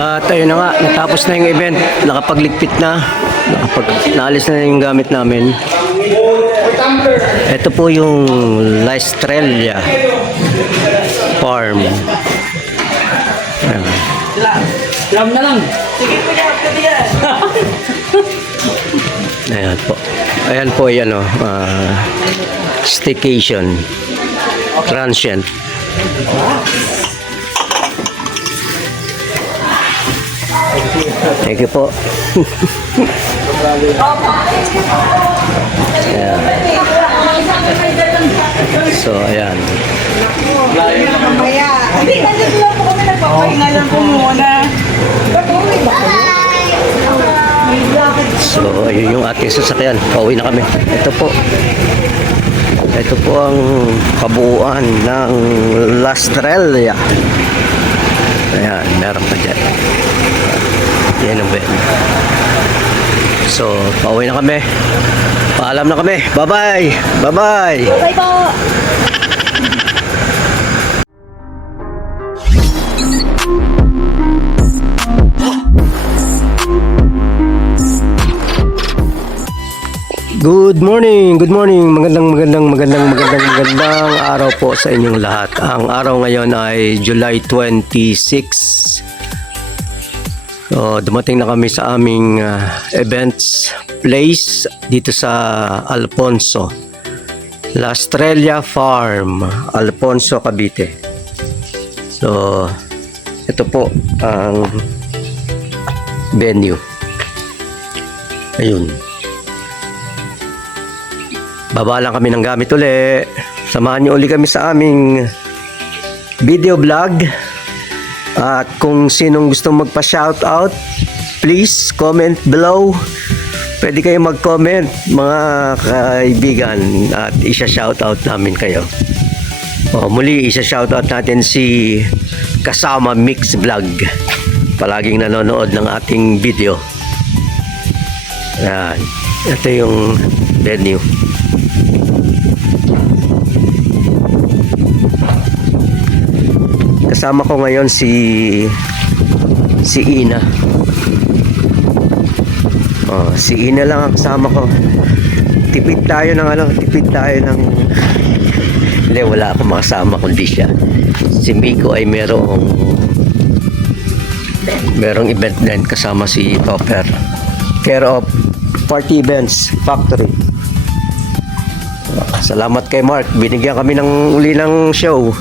At ayun na nga, natapos na yung event. Nakapagligpit na. Naalis na yung gamit namin. Ito po yung Lystrella Farm. Ayan. Lam na lang. Sige po niya, katiyan. Ayan po. Ayan po yan o. Staycation. Transient. Thank you po. Ayan. So, ayan. Mamaya. Hindi, nandito lang po kami. Nagpapahinga lang po muna. So, ayun yung ating sasakyan. Pauwi na kami. Ito po. Ito po ang kabuuan ng Lystrella. Ayan, meron pa dyan. Yan ang bed. So, pauwi na kami. Paalam na kami. Bye-bye! Bye-bye! Bye po. Good morning, magandang araw po sa inyong lahat. Ang araw ngayon ay July 26. So, dumating na kami sa aming events place dito sa Alfonso. Lystrella Farm, Alfonso, Cavite. So, ito po ang venue. Ayun. Baba lang kami ng gamit uli. Samahan niyo uli kami sa aming video vlog. At kung sinong gusto magpa-shoutout, please comment below. Pwede kayo mag-comment, mga kaibigan, at isa-shoutout namin kayo. Muli, isa-shoutout natin si Kasama Mix Vlog. Palaging nanonood ng ating video. Yan. Ito yung venue. Kasama ko ngayon si Ina. Si Ina lang ang kasama ko. Tipid tayo ng hindi, wala akong makasama kundi siya. Si Miko ay merong event din kasama si Topper. Care of Party Events Factory. Salamat kay Mark. Binigyan kami ng uli ng show.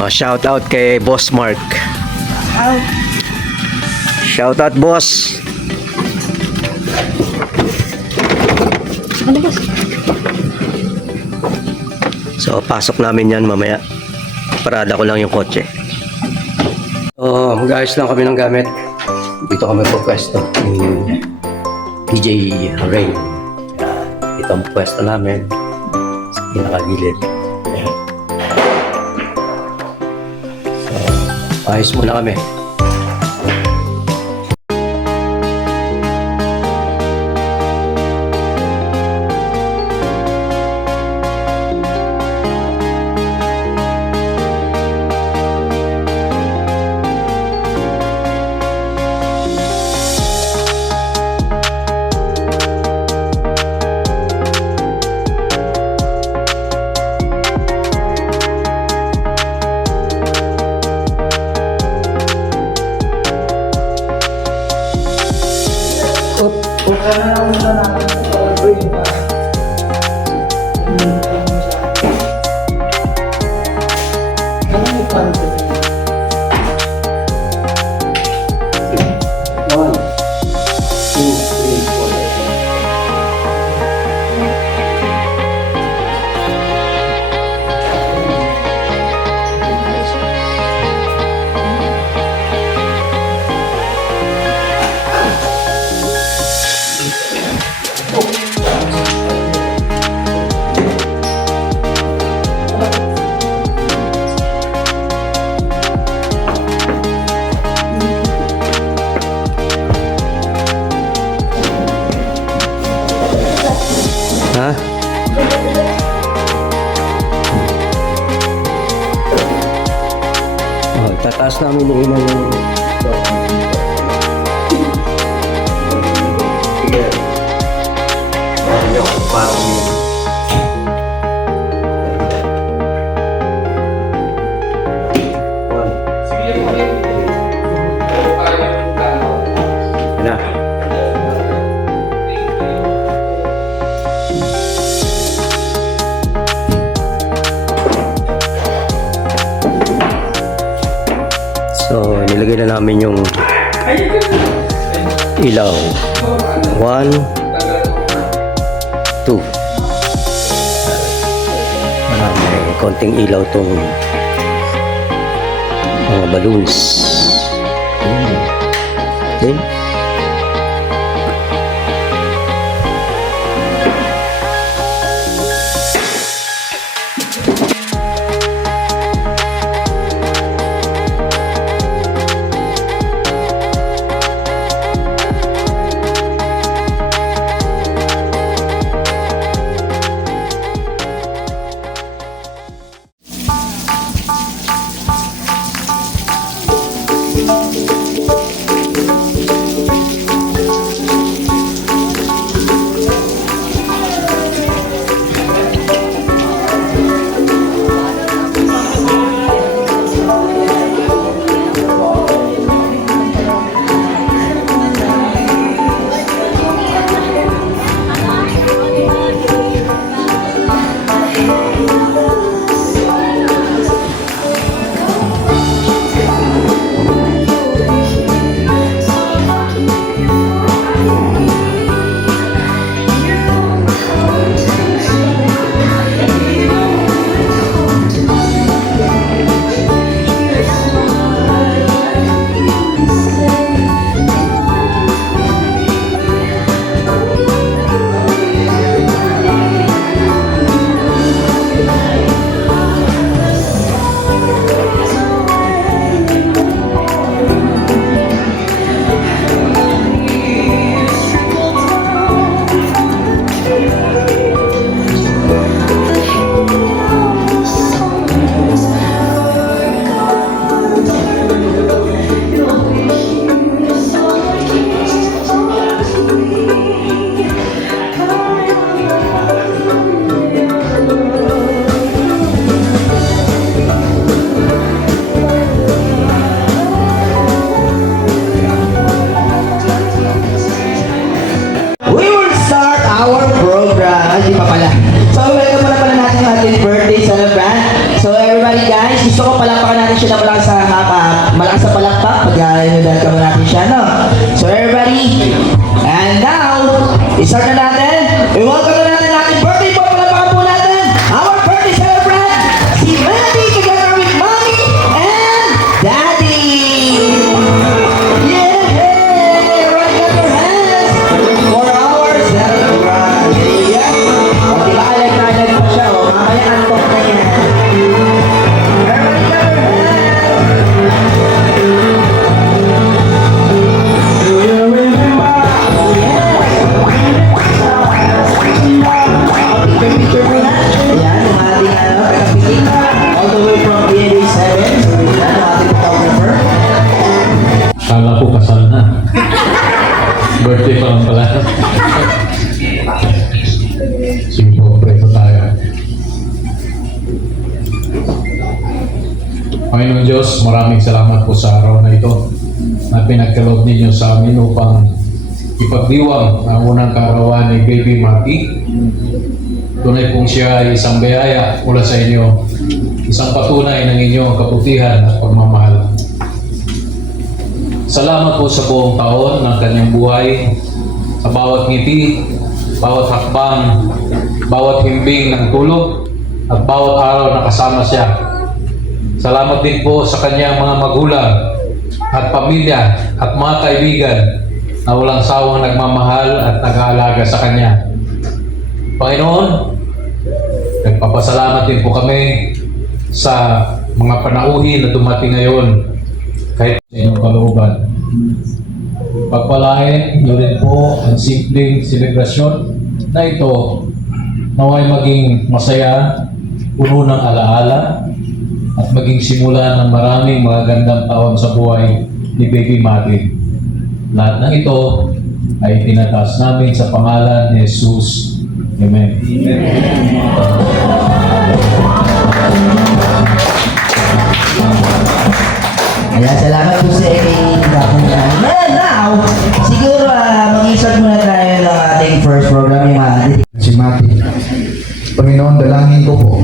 Shout out kay Boss Mark. Shout out, boss. So, pasok namin yan mamaya. Parada ko lang yung kotse. Mag-ayos lang kami ng gamit. Dito kami po pwesto. DJ Rain. Ito ang pwesto namin. Sa pinakagilid. Ayos muna kami. Tataas namin yung Ilagay na namin yung ilaw. 1, 2. May konting ilaw tong mga balloons. Okay. We will start our program. Di pa pala. So, welcome muna pala natin ang ating birthday celebrant. So, everybody guys, gusto ko palakpakan natin siya na malakas sa palakpak. Pag-inudan ka muna natin siya, no? So, everybody, and now, i-start na natin. I-welcome na natin ang ating birthday boy. Palakpakan po natin. Our birthday celebrant, si Mandy, together with Mommy and Daddy. Yeah! Right up your hands. 4 hours. That's right. Yeah. O, diba kalag-kalag pa siya, o. Mamaya antok na yan. Everybody clap your hands. Do you remember? Yes. Picture muna. Ayan, yung ating taga-piking. All the way from PNA 7. So, yan, yung ating photographer. Kala ko kasal na. Birthday pa lang pala. Simple, pray po tayo. Panginoon Diyos, maraming salamat po sa araw na ito na pinagkaloob ninyo sa amin upang ipagdiwang ang unang kaarawan ni Baby Maki. Tunay pong siya ay isang biyaya mula sa inyo, isang patunay ng inyong kabutihan at pagmamahal. Salamat po sa buong taon ng kanyang buhay, sa bawat ngiti, bawat hakbang, bawat himbing ng tulog, at bawat araw na kasama siya. Salamat din po sa kanyang mga magulang at pamilya at mga kaibigan na walang sawang nagmamahal at nag-aalaga sa kanya. Panginoon, nagpapasalamat din po kami sa mga panauhin na dumating ngayon kahit sa inyong kalooban. Pagpalain niyo rin po ang simpleng selebrasyon na ito naway maging masaya, puno ng alaala at maging simula ng maraming mga gandang taon sa buhay ni Baby Mati. Lahat ng ito ay tinataas namin sa pangalan ni Jesus. Amen. Ayan, salamat po sa aking kapunyan. And now, siguro mag-isag muna tayo ng ating first program, yung ating Si Mati. Panginoon, dalangin ko po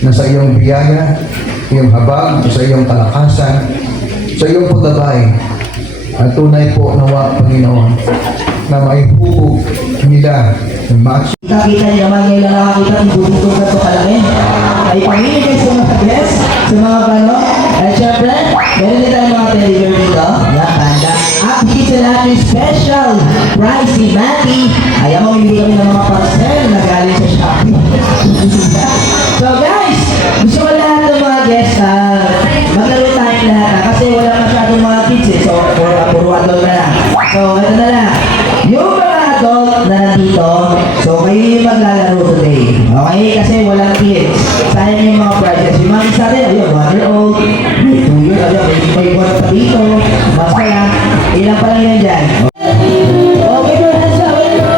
na sa iyong biyaya, iyong habag, sa iyong kalakasan, sa iyong paggabay at tunay po nawa, Panginoon, na maihubog nila ng mga Nakita niyo naman ngayon lang nakakita ng bubutong na ito kalaki. Ay pangingin kayo sa mga guests, sa mga bano. At syempre, meron din tayong mga television dito. Yan, banda. At higit sa lahat yung special prize ni Matty. Ay ako, hindi kami ng mga parcel na galing sa Shopee. So guys, gusto ko lahat ng mga guests maglaro tayong lahat kasi wala masyadong mga kids eh. So, puro adult na lang. So, ito na lang. Yung mga adult na nandito, so kayo yung maglalaro today. Okay? Kasi walang kids. Sayang yung mga prizes. Yung mga isa rin, ayun, 1-year-old, may 2 years, ayun, may buwan pa dito. Basta lang, ilan pa lang yan dyan. Okay, go ahead, sir. Ayan.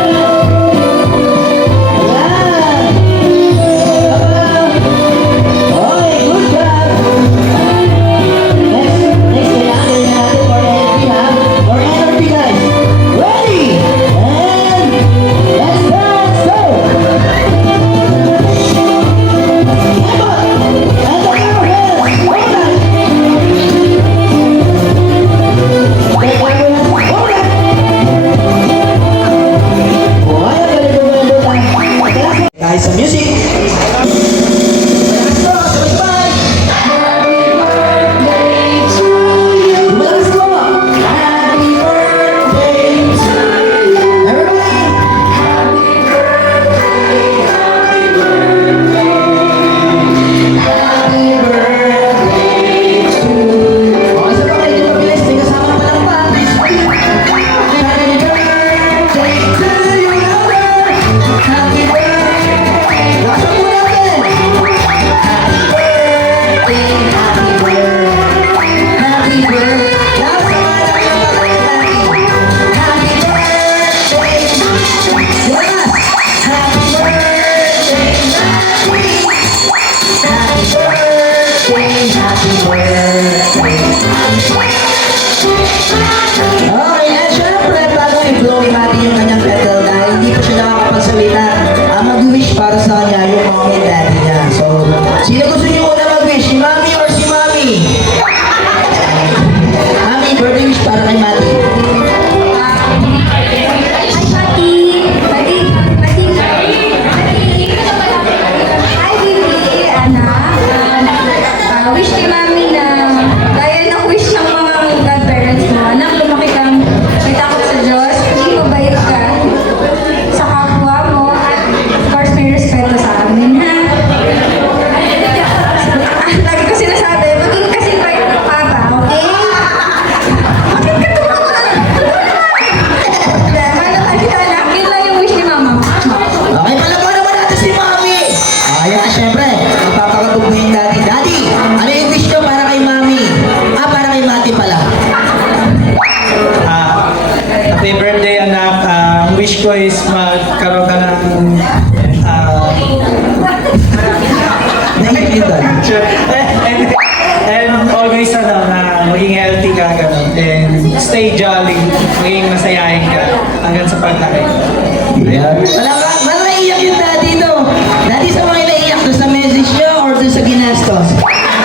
Okay, good job. Next, kailangan natin for energy, ha? For energy, guys. Ready? And let's go! Guys, some music. Let's go, sabay-sabay. Let's go. Happy birthday to you. Everybody. Happy birthday to you. Okay, sa mga hindi mabilis, may kasama pa lang pa. Happy birthday to you, lover. Happy birthday. Lasa po natin. Happy birthday, happy birthday, happy birthday. Lasa pa natin ang pagkakas. Happy birthday. Yes. Happy birthday, Matty. Happy birthday, happy birthday. Okay, and syempre, bago i-blow ni Matty yung kanyang pedal dahil hindi pa siya nakakapagsalita, mag-wish para sa kanya yung mommy and daddy niya. So, sino gusto niyo una mag-wish? Si Mami or si Mami? Mami, birthday wish para kay Matty. Wish kay mami na gaya ng wish ng mga godparents mo. Anak, lumaki kang may takot sa Diyos, maging mabait ka sa kapwa mo, at of course may respeto sa amin, ha? Lagi ko sinasabi, maging kasi bait ng papa, okay? Bakit ka tumawa? Mahal kita, anak. Yun lang yung wish ni mama. Okay, palabaw naman natin si Mami. Ayan, syempre, magpapakatugbuhin natin. Daddy, ano yung wish nyo para kay Mami? Para kay Matty pala. Happy birthday, anak. Ang wish ko is magkaroon ka ng Naiintindihan. and always na maging healthy ka ganun. And stay jolly, maging masayahin ka hanggang sa paglaki. Wala naiiyak yung daddy to. Daddy, sa mga naiiyak doon sa message nyo or doon sa ginastos?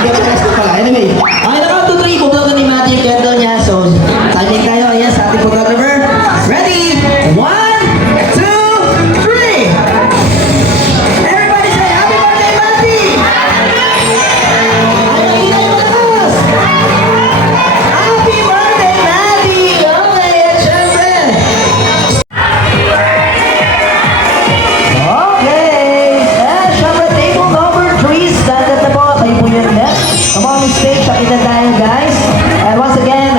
Ginastos pala. Anyway, okay na count to 3. Bublow ni Matty yung candle niya. So, timing tayo. Ayan, sa ating photographer. Ready? 1, 2, 3. Everybody say happy birthday, Matty! Ay, makita yung malakas! Happy birthday, Matty! Okay, at syempre, okay, and syempre table number 3, stand at the ball. Kayo po yung next. Come on, stage, sakita tayo guys. And once again,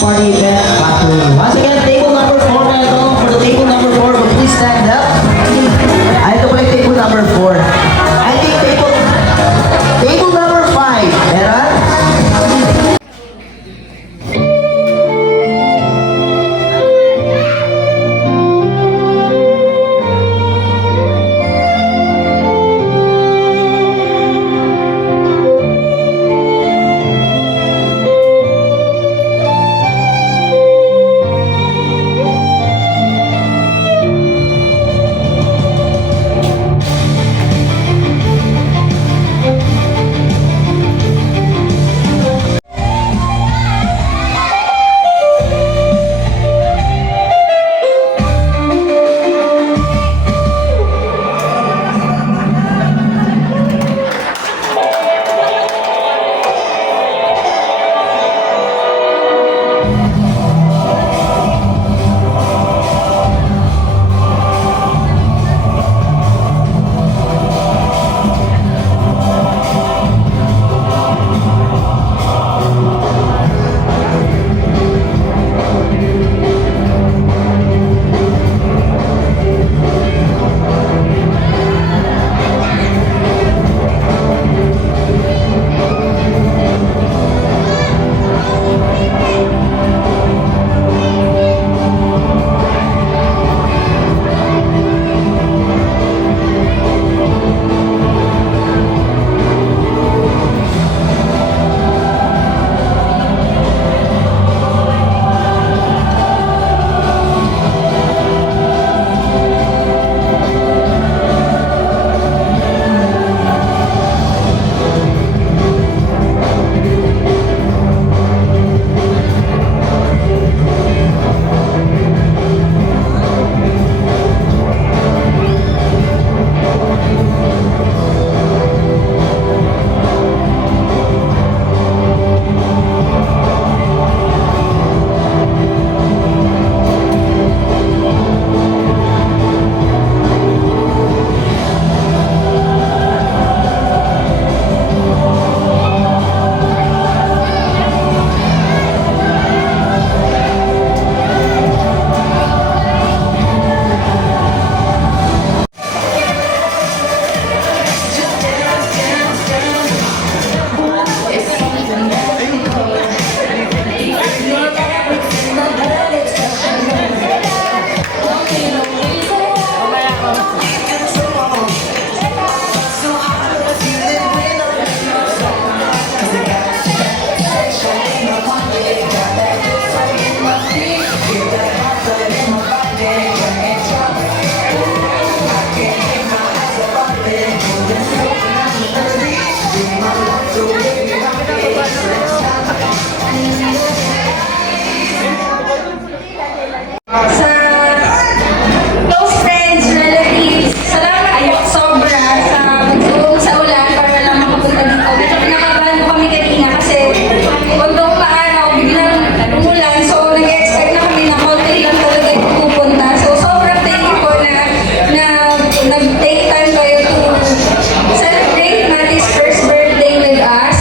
party event bathroom. Once again, table number 4 na ito. For the table number 4, would please stand up. Ito pala yung table number 4. I think table number 5. Meron? Sa close friends, relatives, salamat sobra sa pagsuong sa ulan para lang makapunta dito. Medyo kinakabahan mo kami kanina kasi buntong paaraw, biglang umulan. So, nag-expect na kami na konti lang talaga yung pupunta. So, sobrang thank you po na nag-take time kayo to celebrate Maddie's first birthday with us.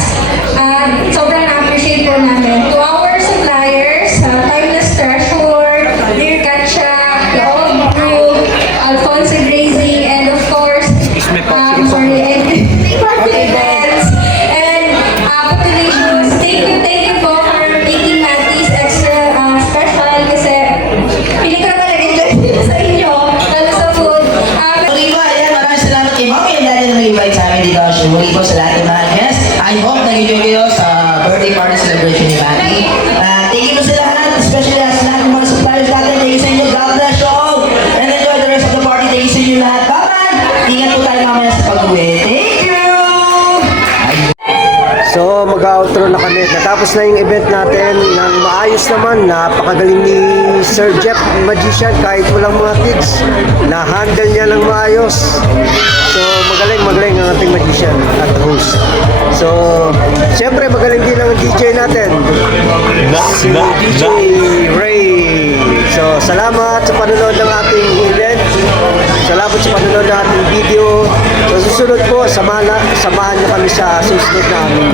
Sobrang appreciate po namin. To our suppliers, Timeless Treasure, Dear Katcha, The Old Brew, Alfonso Gracie, and of course, for the events, and populations. Thank you po for making Maddie's extra special kasi piling ko na talaga enjoy dito sa inyo, lalo sa food. Muli po, ayan, maraming salamat kay Mami and Daddy na mag-invite sa amin dito. So, muli po sa lahat ng mga guests. I hope nag-enjoy kayo sa birthday party celebration ni Manny. Thank you po sa lahat, especially sa lahat ng mga suppliers natin. Thank you sa inyo. God bless you all. And enjoy the rest of the party. Thank you sa inyo lahat. Bye-bye! Ingat po tayo mamaya sa pag-uwi. Thank you! So mag-outro na kami. Natapos na yung event natin ng maayos naman. Napakagaling ni Sir Jeff, magician, kahit walang mga kids. Na-handle niya ng maayos. So magaling ang ating magician at host. So siyempre magaling din ang DJ natin. Si DJ Ray. So salamat sa panonood ng ating event. Salamat sa panonood ng ating video. Sa susunod po, samahan niyo kami sa susunod na aming